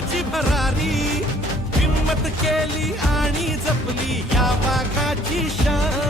नावाची भरारी हिम्मत केली आणि जपली. या वाघाची शान.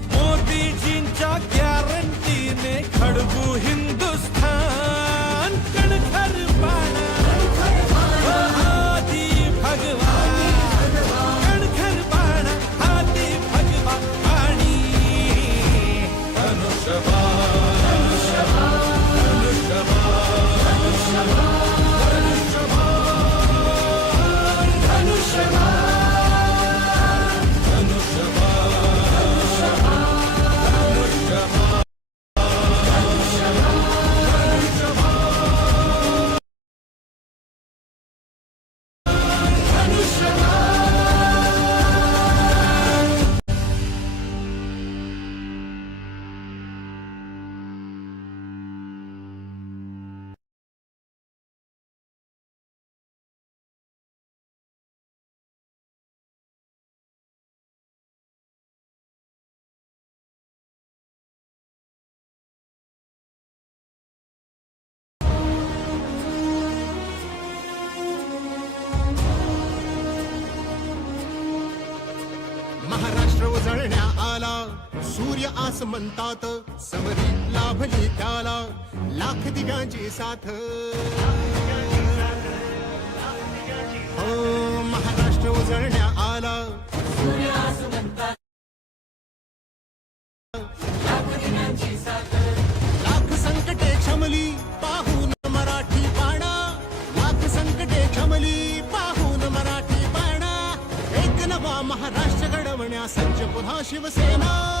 मोदीजींच्या गॅरंटीने खडबू हिंदुस्थान कणखर सूर्य आस म्हणतात समरी लाभली त्याला लाख दिव्यांची साथ. हो महाराष्ट्र उजळण्या आला. लाख संकटे क्षमली पाहून मराठी बाणा लाख संकटे क्षमली पाहून मराठी बाणा एक नवा महाराष्ट्र घडवण्या सज्ज पुन्हा शिवसेना.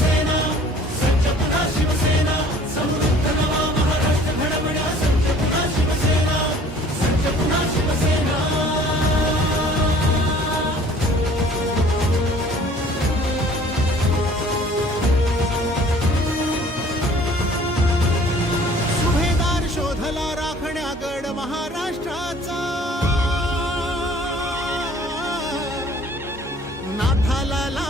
पुन्हा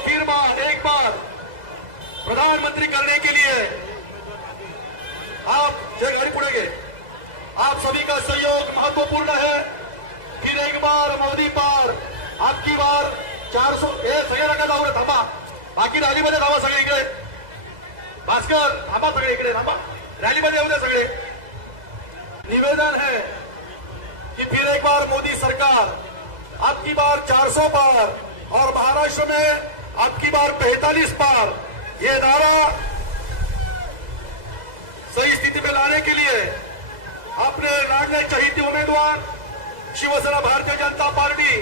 फिर बार, एक बार प्रधानमंत्री करने के लिए आप ये गाड़ी पुड़ेंगे। आप सभी का सहयोग महत्वपूर्ण है। फिर एक बार मोदी पार, आपकी बार चार सौ हे सगळे नका जाऊ रे थांबा। बाकी रॅलीमध्ये धावा सगळे इकडे। भास्कर, थांबा सगळे इकडे, थांबा। रॅलीमध्ये येऊ दे सगळे निवेदन है कि फिर एक बार मोदी सरकार आपकी बार 400 बार और महाराष्ट्र में आपकी बार 45 बार। ये नारा सही स्थिति में लाने के लिए अपने लड़ने चाहिए उम्मीदवार शिवसेना भारतीय जनता पार्टी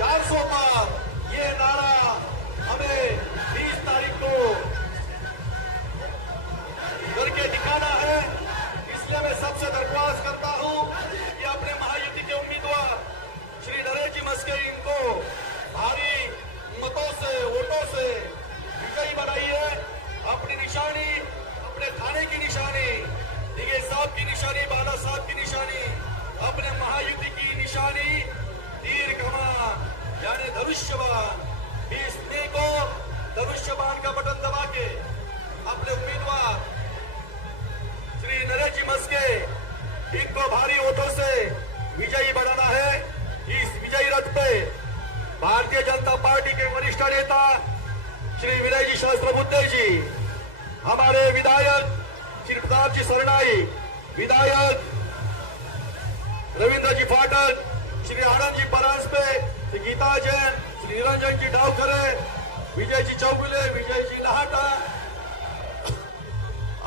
बार 400 यानी धनुष्यबान इस स्त्री को धनुष्यबान का बटन दबा के अपने उम्मीदवार श्री नरेश जी मस्के इनको भारी वोटों से विजयी बनाना है। इस विजयी रथ पे भारतीय जनता पार्टी के वरिष्ठ नेता श्री विनय जी बुद्धे जी, हमारे विधायक श्री प्रताप जी सरनाई, विधायक रविंद्र जी फाटक श्री आनंद जी परांजपे, श्री गीता जैन निरंजनची डावखरे विजय जी चौगुले विजय लहाटा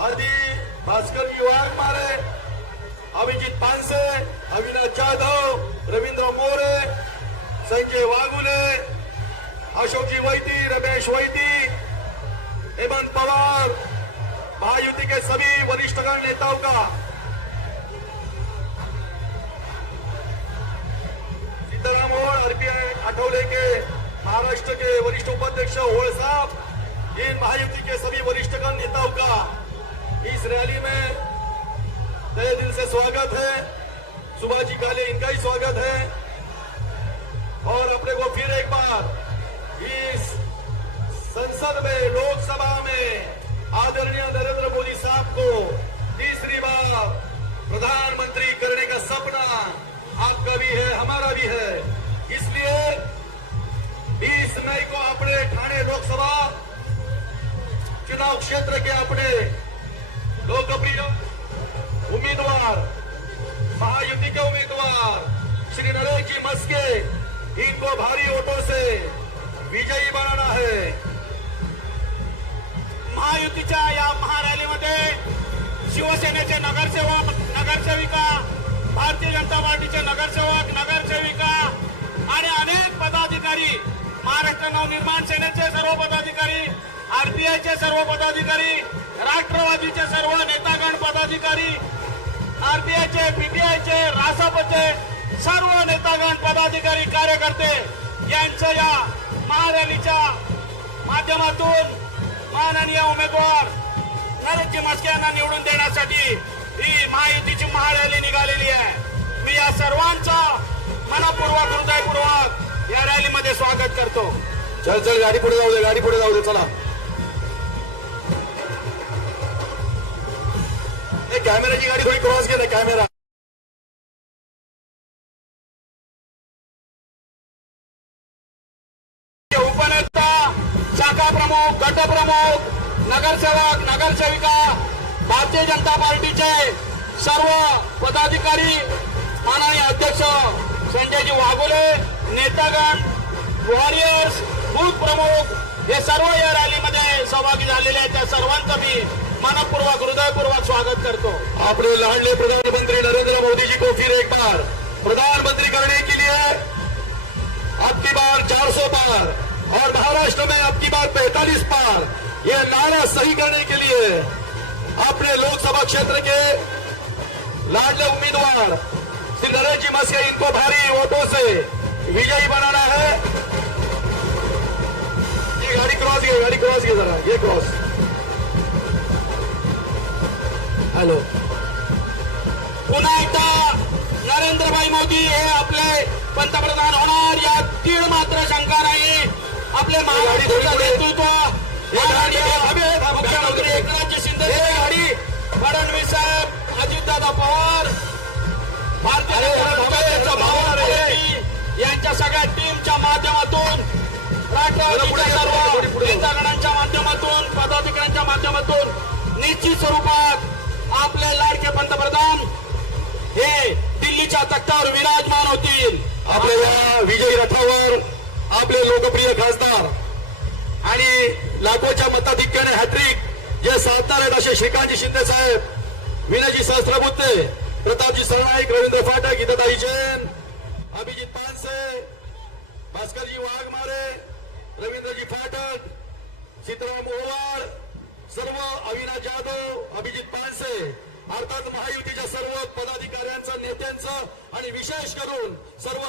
आदि भास्कर जी वाघमारे अभिजित पानसे अविनाश जाधव रवींद्र मोरे संजय वाघुले अशोकजी वैती रमेश वैती हेमंत पवार महायुति के सभी वरिष्ठगण नेताओं का। सीताराम और आरपीआई आठवले के महाराष्ट्र के वरिष्ठ उपाध्यक्ष होल साहब इन महायुति के सभी वरिष्ठ का नेताओं का इस रैली में तय दिल से स्वागत है। सुभाष जी काले इनका ही स्वागत है। आरपीआयचे सर्व पदाधिकारी राष्ट्रवादीचे सर्व नेतागण पदाधिकारी आरपीआयचे पीटीआयचे रासपचे सर्व नेतागण पदाधिकारी कार्यकर्ते यांचं या महारॅलीच्या माध्यमातून माननीय उमेदवार नरेशजी मस्के यांना निवडून देण्यासाठी ही महायुतीची महारॅली निघालेली आहे. मी या सर्वांचा मनपूर्वक हृदयपूर्वक या रॅलीमध्ये स्वागत करतो. चल चल गाडी पुढे जाऊ दे गाडी पुढे जाऊ दे चला. कॅमेराची गाडी थोडी क्रॉस केली कॅमेरा. उपनेता शाखा प्रमुख गट प्रमुख नगरसेवक नगरसेविका भारतीय जनता पार्टीचे सर्व पदाधिकारी माननीय अध्यक्ष संजयजी वाघोले नेतागण वॉरियर्स बूथ प्रमुख हे सर्व या रॅलीमध्ये सहभागी झालेले आहेत. त्या सर्वांचं मी मनपूर्वक हृदयपूर्वक स्वागत करतो. अपने लाडले प्रधानमंत्री नरेंद्र मोदी जी को फिर एक बार प्रधानमंत्री करने के लिए अब की बार 400 पार और महाराष्ट्र में अब की बार 45 पार। ये नारा सही करने के लिए अपने लोकसभा क्षेत्र के लाडले उम्मीदवार श्री नरेश जी मस्के, इनको भारी वोटों से विजयी बनाना है। ये गाड़ी क्रॉस की गाड़ी क्रॉस की जरा, ये क्रॉस हेलो पुन्हा एकदा नरेंद्रभाई मोदी हे आपले पंतप्रधान होणार या तीळ मात्र शंका नाही. आपले महाराष्ट्राचं नेतृत्व विशेष करून सर्व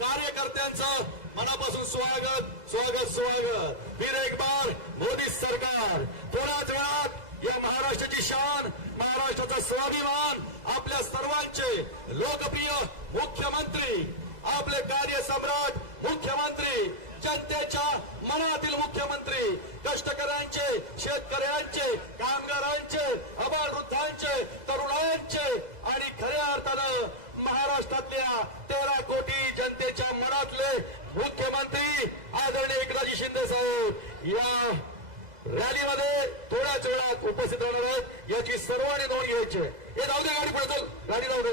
कार्यकर्त्यांचं मनापासून स्वागत स्वागत स्वागत. फिर एक बार मोदी सरकार. थोड्याच वेळात या महाराष्ट्राची शान महाराष्ट्राचा स्वाभिमान आपल्या सर्वांचे लोकप्रिय मुख्यमंत्री आपले कार्यसम्राट मुख्यमंत्री जनतेच्या मनातील मुख्यमंत्री कष्टकऱ्यांचे शेतकऱ्यांचे कामगारांचे अबालवृद्धांचे तरुणांचे आणि खऱ्या अर्थानं महाराष्ट्रातल्या तेरा कोटी जनतेच्या मनातले मुख्यमंत्री आदरणीय एकनाथजी शिंदे साहेब या रॅलीमध्ये थोड्याच वेळात उपस्थित राहणार आहेत. याची सर्वांनी नोंद घ्यायची हे जाऊ दे गाडी पुढे चल. गाडी जाऊ दे.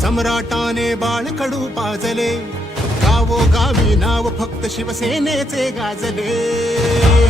सम्राटाने बाळ कडू पाजले गावो गावी हृदयांच्या सम्राटाने बाळकडू पाजले. गावोगावी नाव फक्त शिवसेनेचे गाजले.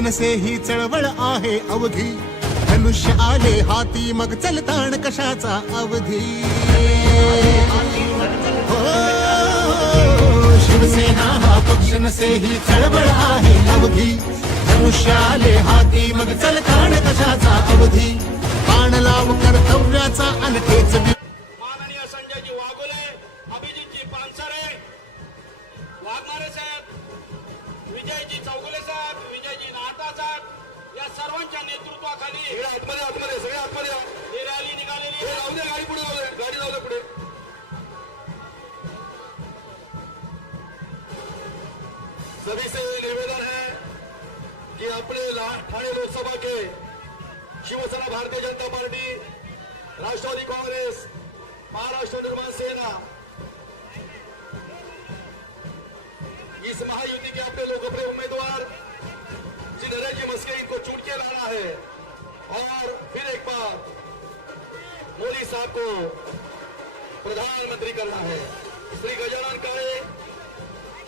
नसे ही चळवळ आहे अवधी. धनुष्य आले हाती मग चलताण कशाचा अवधी? हो, शिवसेना हा पक्ष नसे ही चळवळ आहे अवधी. धनुष्य आले हाती मग चलताण कशाचा अवधी? बाण लाव कर्तव्याचा अनखेच सर्वांच्या नेतृत्वाखाली आतमध्ये आतमध्ये सगळे आतमध्ये या. ही रॅली निघालेली हे आहे. जाऊ गाडी पुढे जाऊ दे गाडी जाऊ दे पुढे सभी से निवेदन है कि अपने ला- ठाणे लोकसभा के शिवसेना भारतीय जनता पार्टी राष्ट्रवादी कांग्रेस महाराष्ट्र निर्माण सेना इस महायुति के अपने लोकप्रिय उम्मीदवार श्री की मस्के इनको चुन के लाना है। और फिर एक बार मोदी साहब को प्रधानमंत्री करना है। श्री गजानन काळे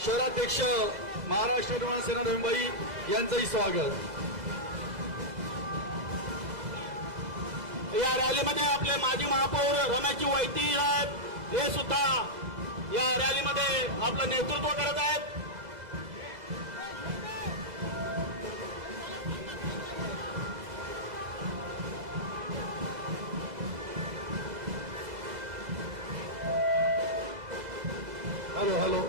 शहराध्यक्ष महाराष्ट्र निर्माण सेना मुंबई यांचंही स्वागत. या रॅलीमध्ये आपले माजी महापौर रमेशजी वैती आहेत. हे सुद्धा या रॅलीमध्ये आपलं नेतृत्व करत आहेत. हेलो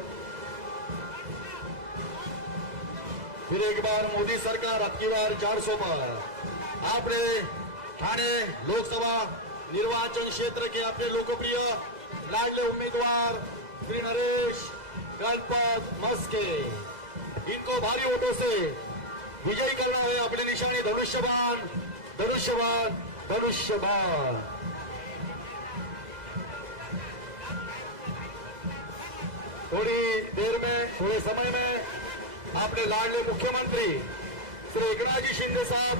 फिर एक बार मोदी सरकार अब की बार चार सौ पर। आपने ठाणे लोकसभा निर्वाचन क्षेत्र के अपने लोकप्रिय लाडले उम्मीदवार श्री नरेश गणपत मस्के। इनको भारी वोटों से विजयी करना है अपने निशानी धनुष्यबान धनुष्यबान धनुष्यबान थोड़ी देर में, थोड़े समय में आपने लाडले मुख्यमंत्री, श्री एकनाथ जी शिंदे साहब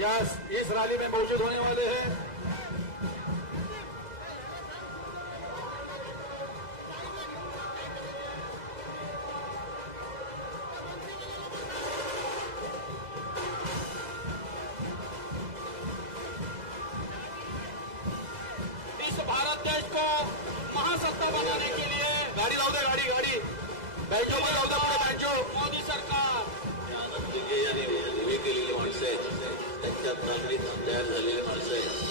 या इस रैली में मौजूद होने वाले हैं। भारत देश को महासत्ता बनाने के लिए गाड़ी लाओ दे गाड़ी गाड़ी. बँचो मध्ये लावू दे पुढे बँचो मोदी सरकार. जे यांनी उभी केलेली माणसं आहेत. त्यांच्यात नागरिक तयार झालेली माणसं आहेत.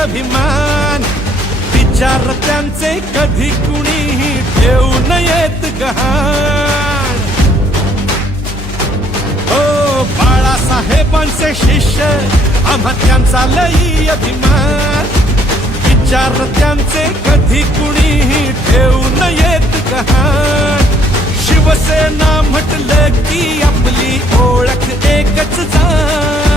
अभिमान. विचार त्यांचे कधी कुणीही ठेवू नयेत गहाण. हो बाळासाहेबांचे शिष्य आम्हा त्यांचा लई अभिमान. विचार त्यांचे कधी कुणीही ठेवू नयेत गहाण. शिवसेना म्हटलं की आपली ओळख एकच जाण.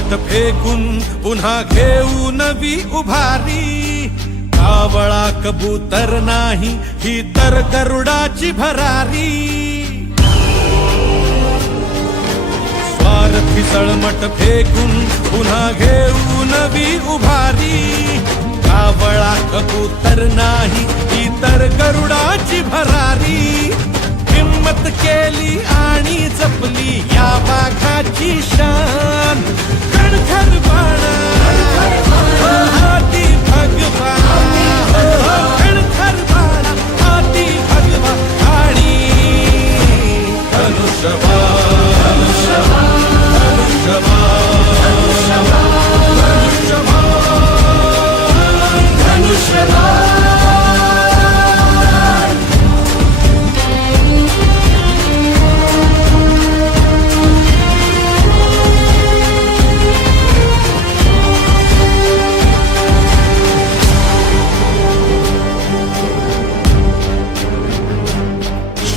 स्वार्थी फेकून पुन्हा घेऊ नवी उभारी. कावळा कबूतर नाही ही तर गरुडाची भरारी. स्वार फिसळमट फेकून पुन्हा घेऊ नवी उभारी. कावळा कबूतर नाही ही तर गरुडाची भरारी. हिम्मत केली आणि जपली या वाघाची शान. कणखर बाणा. हाती भगवा कणखर बाणा. हाती भगवा आणि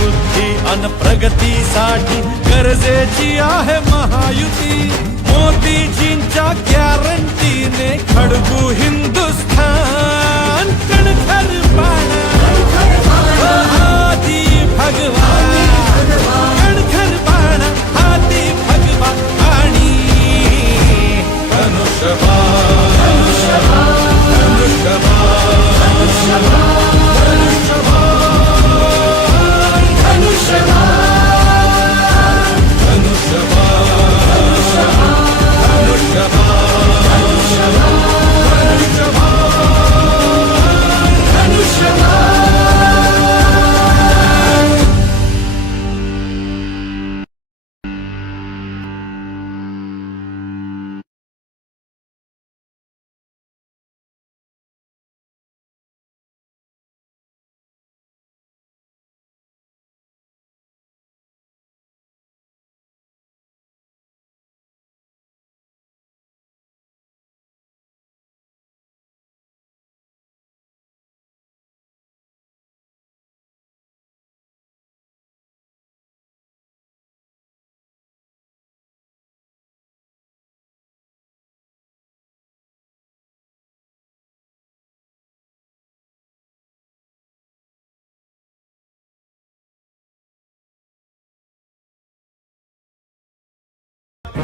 समृद्धी अन प्रगतीसाठी गरजेची आहे महायुती. मोदीजींच्या गॅरंटीने खडगू हिंदुस्थान कणखर बाणा. हाती कणखर बाणा हाती भगवान.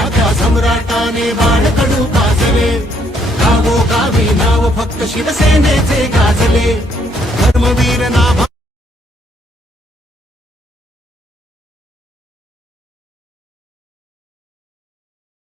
हृदयांच्या सम्राटाने सम्राटाने बाळकडू पाजले गावो गावी नाव फक्त शिवसेनेचे गाजले. धर्मवीर नाभा